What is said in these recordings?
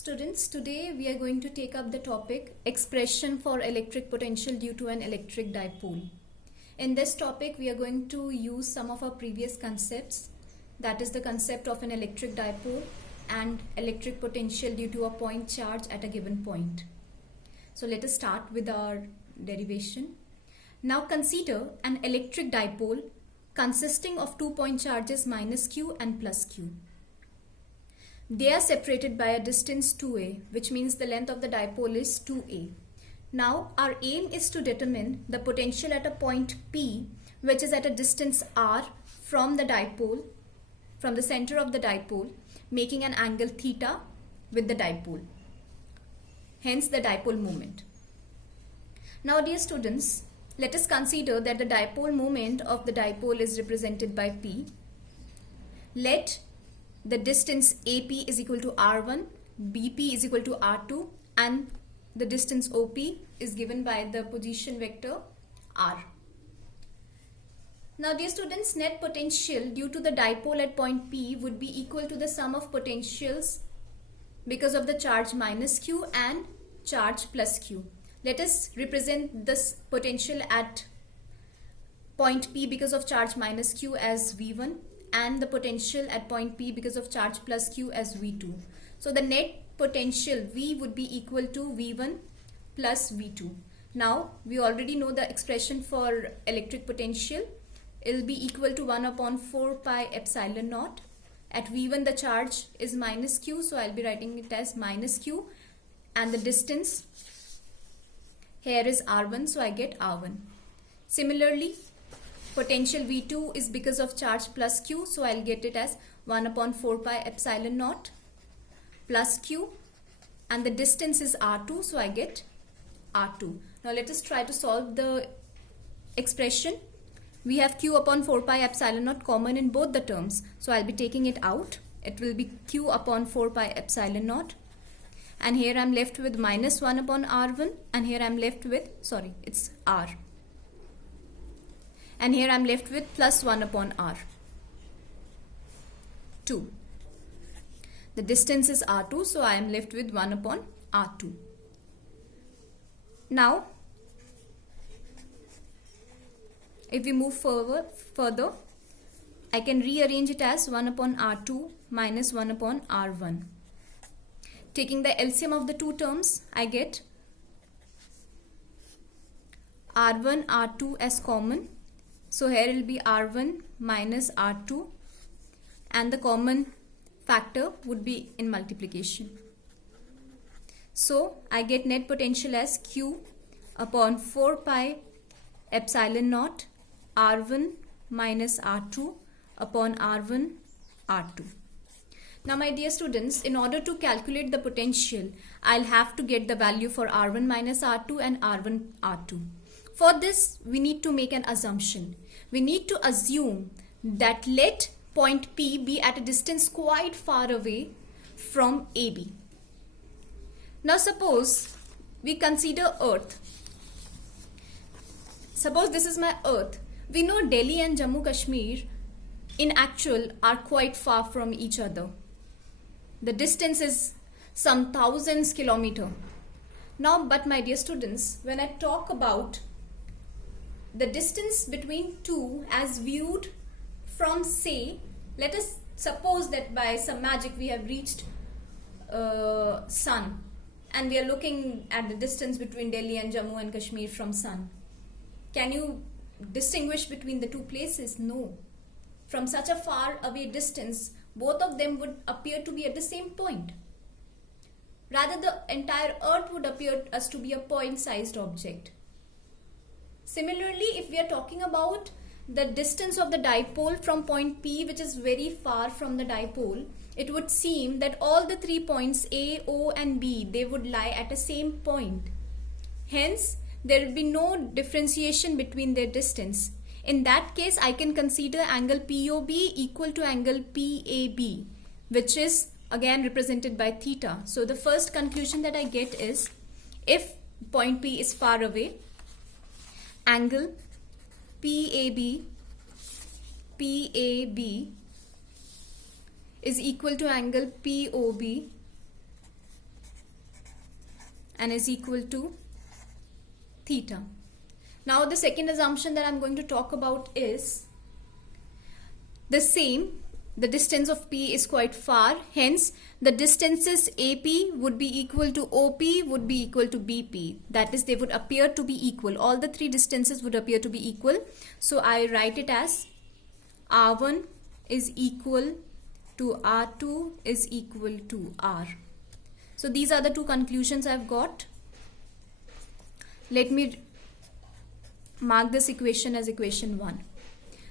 Students, today we are going to take up the topic expression for electric potential due to an electric dipole. In this topic, we are going to use some of our previous concepts, that is the concept of an electric dipole and electric potential due to a point charge at a given point. So let us start with our derivation. Now consider an electric dipole consisting of 2 point charges minus q and plus q. They are separated by a distance 2a, which means the length of the dipole is 2a. Now our aim is to determine the potential at a point P, which is at a distance r from the dipole, from the center of the dipole, making an angle theta with the dipole. Hence the dipole moment. Now dear students, let us consider that the dipole moment of the dipole is represented by P. Let the distance AP is equal to R1, BP is equal to R2, and the distance OP is given by the position vector R. Now dear students, net potential due to the dipole at point P would be equal to the sum of potentials because of the charge minus Q and charge plus Q. Let us represent this potential at point P because of charge minus Q as V1 and the potential at point P because of charge plus Q as V2. So the net potential V would be equal to V1 plus V2. Now we already know the expression for electric potential. It will be equal to 1 upon 4 pi epsilon naught. At V1 the charge is minus Q, so I'll be writing it as minus Q, and the distance here is R1, so I get R1. Similarly, potential V2 is because of charge plus Q, so I'll get it as 1 upon 4 pi epsilon naught plus Q, and the distance is R2, so I get R2. Now let us try to solve the expression. We have Q upon 4 pi epsilon naught common in both the terms, so I'll be taking it out. It will be Q upon 4 pi epsilon naught, and here I'm left with minus 1 upon R1, and here I'm left with, it's R. And here I'm left with plus 1 upon R. 2. The distance is R2, so I am left with 1 upon R2. Now, if we move further, I can rearrange it as 1 upon R2 minus 1 upon R1. Taking the LCM of the two terms, I get R1, R2 as common. So here it will be R1 minus R2, and the common factor would be in multiplication. So I get net potential as Q upon 4 pi epsilon naught R1 minus R2 upon R1 R2. Now my dear students, in order to calculate the potential, I'll have to get the value for R1 minus R2 and R1 R2. For this, we need to make an assumption. We need to assume that let point P be at a distance quite far away from AB. Now suppose we consider Earth. Suppose this is my Earth. We know Delhi and Jammu Kashmir in actual are quite far from each other. The distance is some thousands kilometers. Now, but my dear students, when I talk about the distance between two as viewed from, say, let us suppose that by some magic we have reached sun, and we are looking at the distance between Delhi and Jammu and Kashmir from sun. Can you distinguish between the two places? No. From such a far away distance, both of them would appear to be at the same point. Rather, the entire Earth would appear as to be a point-sized object. Similarly, if we are talking about the distance of the dipole from point P, which is very far from the dipole, it would seem that all the 3 points A, O and B, they would lie at the same point. Hence, there will be no differentiation between their distance. In that case, I can consider angle POB equal to angle PAB, which is again represented by theta. So the first conclusion that I get is, if point P is far away, angle PAB is equal to angle POB and is equal to theta. Now the second assumption that I'm going to talk about is the same. The distance of P is quite far, hence the distances AP would be equal to OP would be equal to BP. That is, they would appear to be equal. All the three distances would appear to be equal. So I write it as R1 is equal to R2 is equal to R. So these are the two conclusions I've got. Let me mark this equation as equation 1.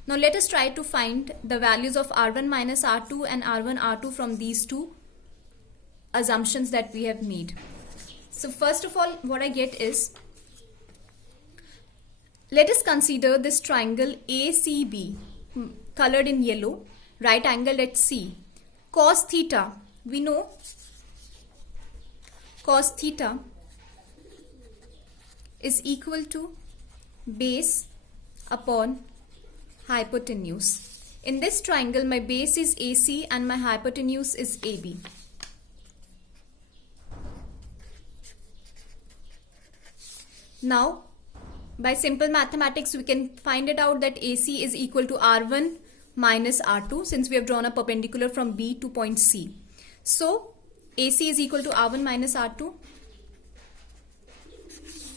Now let us try to find the values of R1 minus R2 and R1 R2 from these two assumptions that we have made. So first of all, what I get is, let us consider this triangle ACB colored in yellow, right angled at C. Cos theta, we know cos theta is equal to base upon hypotenuse. In this triangle, my base is AC and my hypotenuse is AB. Now, by simple mathematics, we can find it out that AC is equal to R1 minus R2, since we have drawn a perpendicular from B to point C. So, AC is equal to R1 minus R2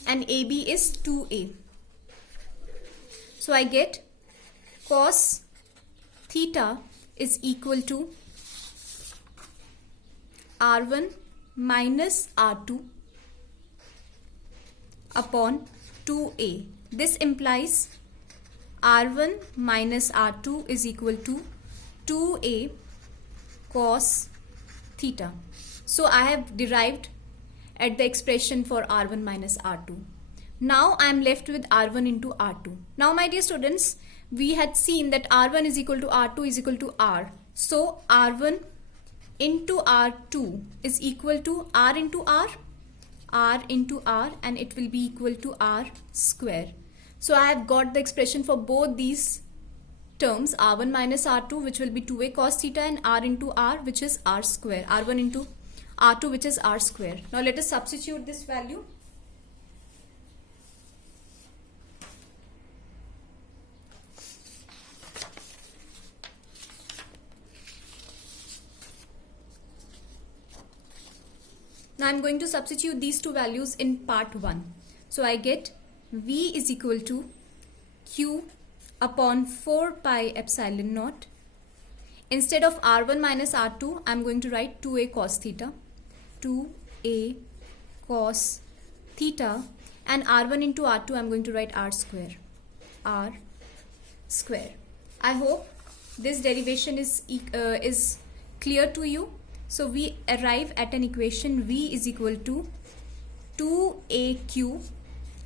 and AB is 2A. So, I get cos theta is equal to R1 minus R2 upon 2A. This implies R1 minus R2 is equal to 2A cos theta. So I have derived at the expression for R1 minus R2. Now I am left with R1 into R2. Now my dear students, we had seen that R1 is equal to R2 is equal to R. So R1 into R2 is equal to R into R into R, and it will be equal to R square. So I have got the expression for both these terms, R1 minus R2, which will be 2A cos theta, and R into R, which is R square. R1 into R2, which is R square. Now let us substitute this value. Now I am going to substitute these two values in part 1. So I get V is equal to Q upon 4 pi epsilon naught. Instead of R1 minus R2, I am going to write 2A cos theta. 2A cos theta, and R1 into R2 I am going to write R square. R square. I hope this derivation is clear to you. So we arrive at an equation V is equal to 2AQ,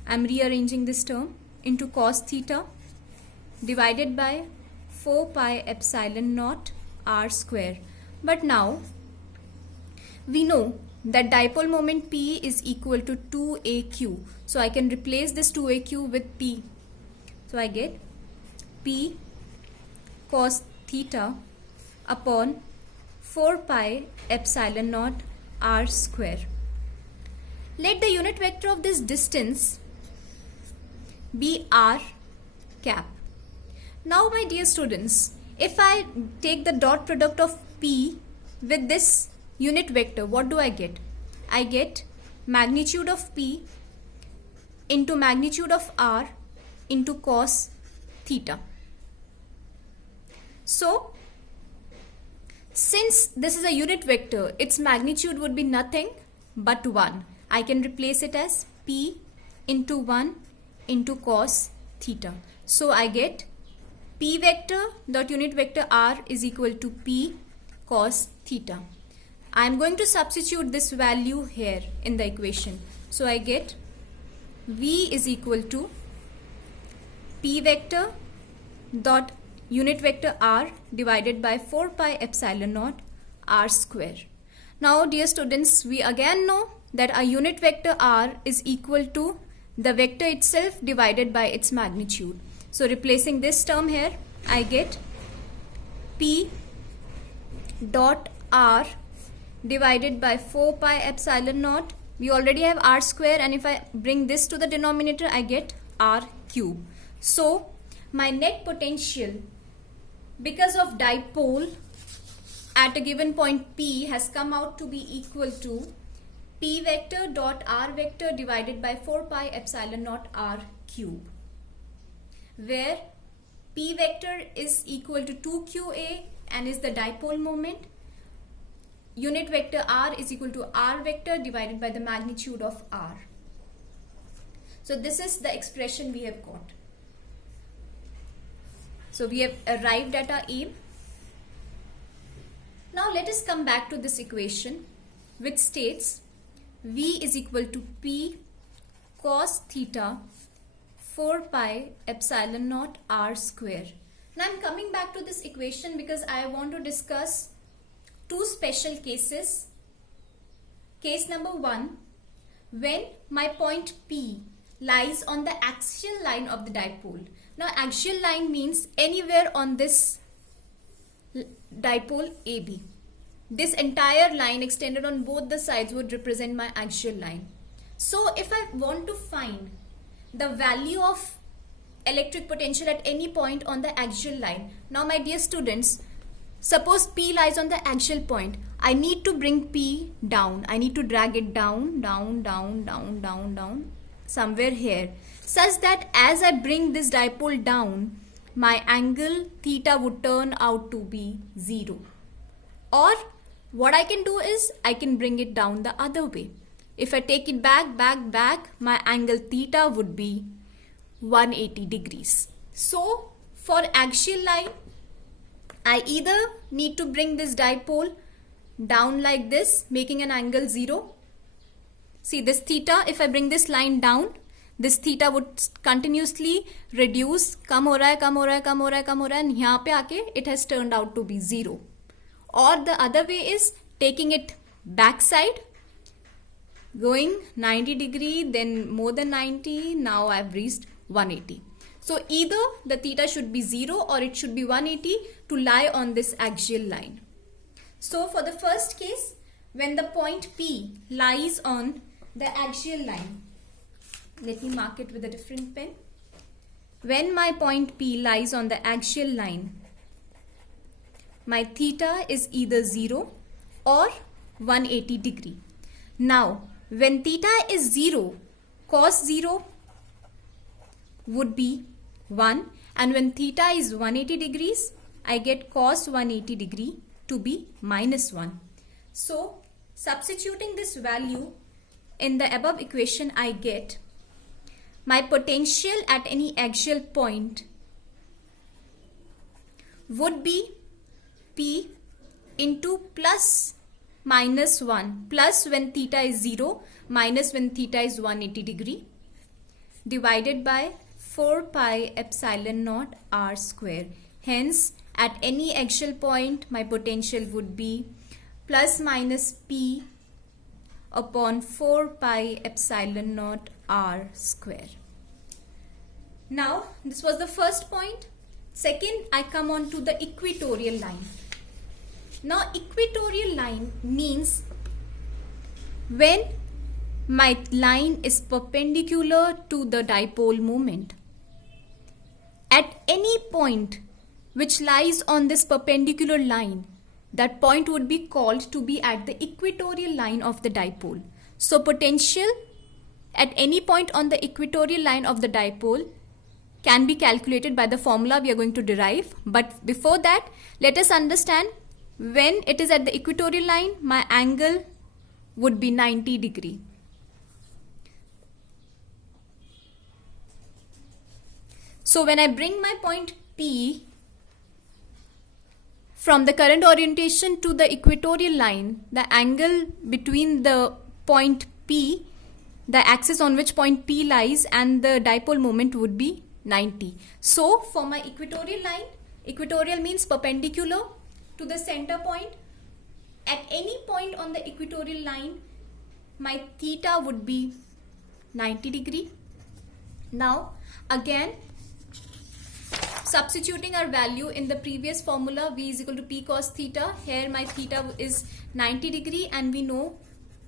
I am rearranging this term, into cos theta divided by 4 pi epsilon naught R square. But now we know that dipole moment P is equal to 2AQ. So I can replace this 2AQ with P. So I get P cos theta upon 4 pi epsilon naught R square. Let the unit vector of this distance be R cap. Now my dear students, if I take the dot product of P with this unit vector, what do I get? I get magnitude of P into magnitude of R into cos theta. So since this is a unit vector, its magnitude would be nothing but 1. I can replace it as P into 1 into cos theta. So I get P vector dot unit vector R is equal to P cos theta. I am going to substitute this value here in the equation. So I get V is equal to P vector dot unit vector R divided by 4 pi epsilon naught R square. Now dear students, we again know that a unit vector R is equal to the vector itself divided by its magnitude. So replacing this term here, I get P dot R divided by 4 pi epsilon naught We already have r square, and if I bring this to the denominator, I get r cube. So my net potential because of dipole at a given point P has come out to be equal to P vector dot r vector divided by 4 pi epsilon naught r cube, where P vector is equal to 2qa and is the dipole moment. Unit vector r is equal to r vector divided by the magnitude of r. So this is the expression we have got. So we have arrived at our aim. Now let us come back to this equation, which states V is equal to P cos theta 4 pi epsilon naught r square. Now I'm coming back to this equation because I want to discuss two special cases. Case number 1, when my point P lies on the axial line of the dipole. Now axial line means anywhere on this dipole AB. This entire line extended on both the sides would represent my axial line. So if I want to find the value of electric potential at any point on the axial line. Now my dear students, suppose P lies on the axial point. I need to bring P down. I need to drag it down, somewhere here, such that as I bring this dipole down, my angle theta would turn out to be 0. Or what I can do is I can bring it down the other way. If I take it back, my angle theta would be 180 degrees. So for axial line, I either need to bring this dipole down like this, making an angle 0. See this theta, if I bring this line down, this theta would continuously reduce, कम हो रहा है, and यहाँ पे आके it has turned out to be 0. Or the other way is taking it backside, going 90 degree, then more than 90, now I've reached 180. So either the theta should be 0 or it should be 180 to lie on this axial line. So for the first case, when the point P lies on the axial line, let me mark it with a different pen. When my point P lies on the axial line, my theta is either 0 or 180 degree. Now, when theta is 0, cos 0 would be 1, and when theta is 180 degrees, I get cos 180 degree to be minus 1. So, substituting this value in the above equation, I get my potential at any axial point would be P into plus minus 1, plus when theta is 0, minus when theta is 180 degree, divided by 4 pi epsilon naught r square. Hence, at any axial point, my potential would be plus minus P upon 4 pi epsilon naught r square. Now, this was the first point. Second, I come on to the equatorial line. Now, equatorial line means when my line is perpendicular to the dipole moment. At any point which lies on this perpendicular line, that point would be called to be at the equatorial line of the dipole. So potential at any point on the equatorial line of the dipole can be calculated by the formula we are going to derive. But before that, let us understand when it is at the equatorial line, my angle would be 90 degree. So when I bring my point P from the current orientation to the equatorial line, the angle between the point P, the axis on which point P lies, and the dipole moment would be 90. So for my equatorial line, equatorial means perpendicular to the center point. At any point on the equatorial line, my theta would be 90 degree. Now again, substituting our value in the previous formula, V is equal to P cos theta. Here my theta is 90 degree, and we know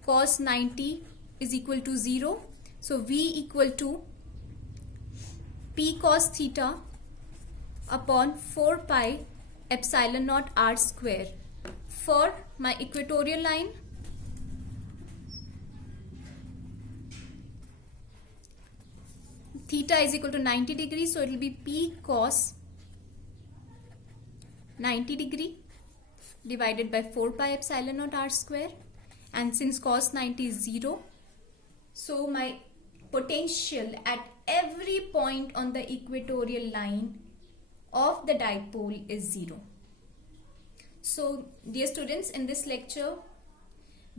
cos 90 is equal to 0. So V equal to P cos theta upon 4 pi epsilon naught r square. For my equatorial line, theta is equal to 90 degrees, so it will be P cos 90 degree divided by 4 pi epsilon naught r square, and since cos 90 is 0, so my potential at every point on the equatorial line of the dipole is 0. So dear students, in this lecture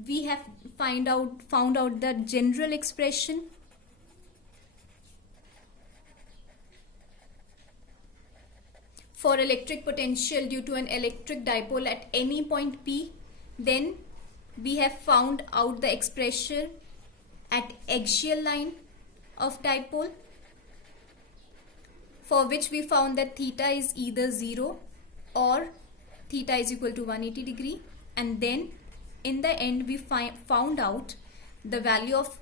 we have found out the general expression for electric potential due to an electric dipole at any point P. Then we have found out the expression at axial line of dipole, for which we found that theta is either 0 or theta is equal to 180 degree, and then in the end we found out the value of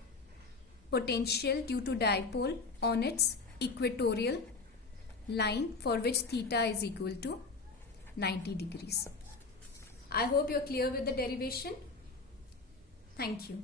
potential due to dipole on its equatorial line, for which theta is equal to 90 degrees. I hope you're clear with the derivation. Thank you.